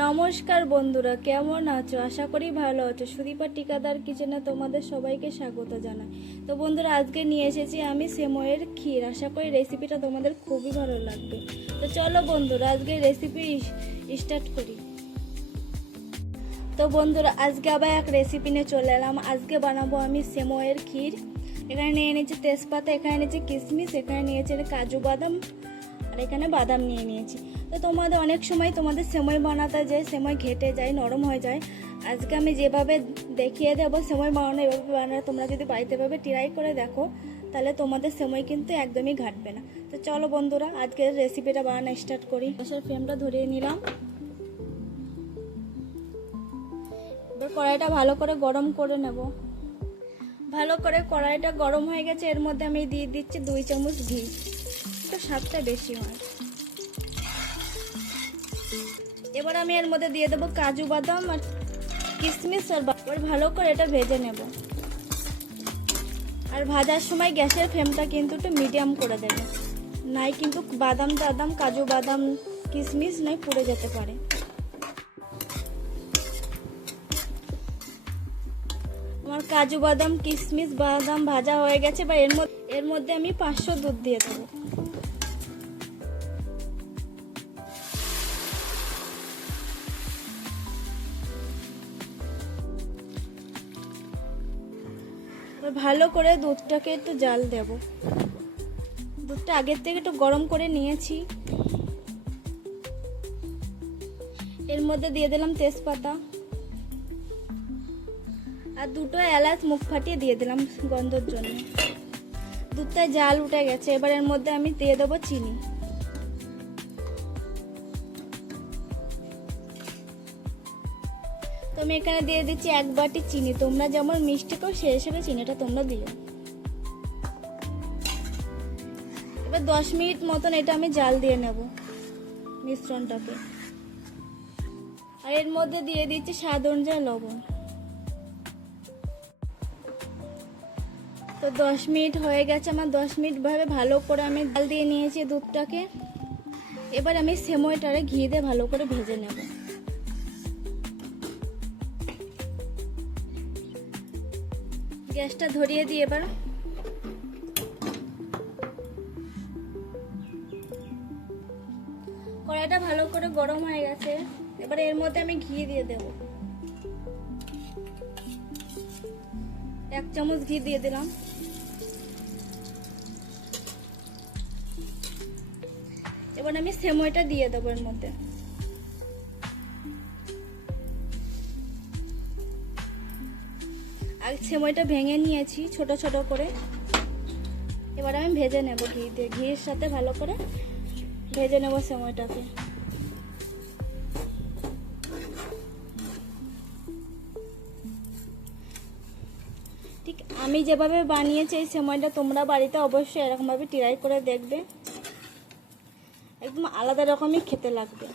নমস্কার বন্ধুরা, কেমন আছো? আশা করি ভালো আছো। সুদীপা টিকাদার কিচেনে তোমাদের সবাইকে স্বাগত জানাই। তো বন্ধুরা, আজকে নিয়ে এসেছি আমি সেময়ের ক্ষীর। আশা করি রেসিপিটা তোমাদের খুবই ভালো লাগবে। তো চলো বন্ধুরা, আজকে রেসিপি স্টার্ট করি। তো বন্ধুরা, আজকে আবার এক রেসিপি নিয়ে চলে এলাম। আজকে বানাবো আমি সেময়ের ক্ষীর। এখানে নিয়ে নিয়েছি তেজপাতা, এখানে নিয়েছি কিশমিশ, এখানে নিয়েছি কাজু বাদাম আর এখানে বাদাম নিয়ে নিয়েছি। তো তোমাদের অনেক সময় তোমাদের সেময় বানাতে যায় সেময় ঘেটে যায় নরম হয়ে যায়। আজকে আমি যেভাবে দেখিয়ে দেবো সেময় বানানো এভাবে বানানো তোমরা যদি বাড়িতে এভাবে ট্রাই করে দেখো, তাহলে তোমাদের সেময় কিন্তু একদমই ঘাটবে না। তো চলো বন্ধুরা, আজকের রেসিপিটা বানানো স্টার্ট করি। গ্যাসের ফ্লেমটা ধরিয়ে নিলাম। এবার কড়াইটা ভালো করে গরম করে নেব। ভালো করে কড়াইটা গরম হয়ে গেছে, এর মধ্যে আমি দিয়ে দিচ্ছি দুই চামচ ঘি। স্বাদটা বেশি হয়। এবার আমি এর মধ্যে দিয়ে দেবো কাজু বাদাম আর কিশমিশ আর এবার ভালো করে এটা ভেজে নেব। আর ভাজার সময় গ্যাসের ফ্লেমটা কিন্তু একটু মিডিয়াম করে দেবে। নাই কিন্তু বাদাম টাদাম, কাজু বাদাম কিশমিশ নাই পুড়ে যেতে পারে। আমার কাজু বাদাম কিশমিশ বাদাম ভাজা হয়ে গেছে বা এর মধ্যে এর মধ্যে আমি পাঁচশো দুধ দিয়ে দেবো। ভালো করে দুধটাকে একটু জাল দেব। দুধটা আগের থেকে একটু গরম করে নিয়েছি। এর মধ্যে দিয়ে দিলাম তেজপাতা। আর দুটো এলাচ মুখ ফাটিয়ে দিয়ে দিলাম গন্ধর জন্য। দুধটা জাল উঠে গেছে। এবার এর মধ্যে আমি দিয়ে দেবো চিনি। আমি এখানে দিয়ে দিচ্ছি এক বাটি চিনি। তোমরা যেমন মিষ্টি করো সেই হিসেবে চিনিটা তোমরা দিও। এবার দশ মিনিট মতন এটা আমি জাল দিয়ে নেব মিশ্রণটাকে। আর এর মধ্যে দিয়ে দিচ্ছি স্বাদ অনুযায়ী লবণ। তো দশ মিনিট হয়ে গেছে, আমার দশ মিনিট ভাবে ভালো করে আমি জাল দিয়ে নিয়েছি দুধটাকে। এবার আমি সেমইটারে ঘি দিয়ে ভালো করে ভেজে নেব। গ্যাসটা ধরিয়ে দিই এবার। কড়াইটা ভালো করে গরম হয়ে গেছে। এবার এর মধ্যে আমি ঘি দিয়ে দেব। এক চামচ ঘি দিয়ে দিলাম। এবার আমি সেমইটা দিয়ে দেবো এর মধ্যে। আর সেমইটা ভেঙে নিয়েছি, ছোট ছোট করে। এবার আমি ভেজে নেব ঘি দিয়ে ঘির সাথে ভালো করে ভেজে নেব সেমইটাকে। ঠিক আমি যেভাবে বানিয়েছি এই সেমইটা তোমরা বাড়িতে অবশ্যই এরকমভাবে ট্রাই করে দেখবে। একদম আলাদা রকমই খেতে লাগবে।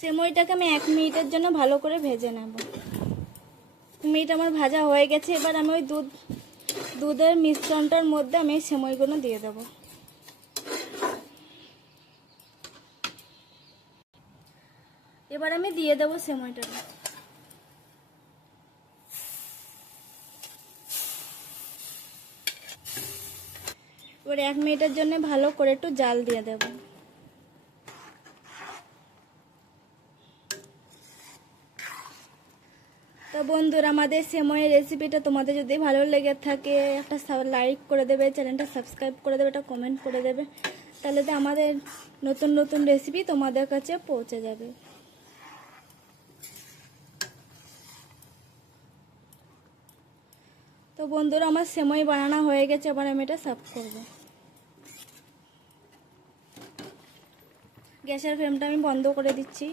সেমইটাকে আমি এক মিনিটের জন্য ভালো করে ভেজে নেব। মিনিট আমার ভাজা হয়ে গেছে, এবার আমি ওই দুধ, দুধের মিশ্রণটার মধ্যে আমি এই সেমইগুলো দিয়ে দেব। এবার আমি দিয়ে দেবো সেমইটাকে এবার এক মিনিটের জন্য ভালো করে একটু জাল দিয়ে দেবো। তো বন্ধুরা, আমাদের সেময়ের রেসিপিটা তোমাদের যদি ভালো লেগে থাকে, একটা লাইক করে দেবে চ্যানেলটা সাবস্ক্রাইব করে দেবে, একটা কমেন্ট করে দেবে, তাহলে তো আমাদের নতুন নতুন রেসিপি তোমাদের কাছে পৌঁছে যাবে। তো বন্ধুরা, আমার সেময় বানানো হয়ে গেছে, এবার আমি এটা সার্ভ করব। গ্যাসের ফ্লেমটা আমি বন্ধ করে দিচ্ছি।